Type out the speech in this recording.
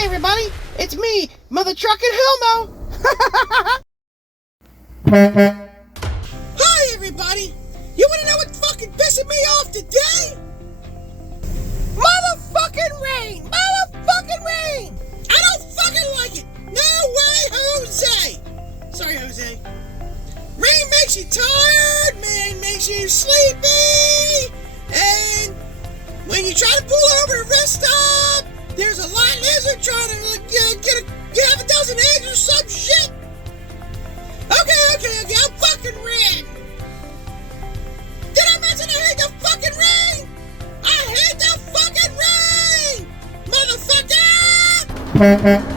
Hi everybody, it's me, Mother Truckin' Hellmo. Hi everybody! You wanna know what fucking pissing me off today? Motherfucking rain! Motherfucking rain! I don't fucking like it! No way, Jose! Sorry, Jose. Rain makes you tired, rain makes you sleepy, and when you try to pull over to rest stop, there's a light lizard trying to get half a dozen eggs or some shit. Okay, I'm fucking red. Did I mention I hate the fucking rain? I hate the fucking rain! Motherfucker!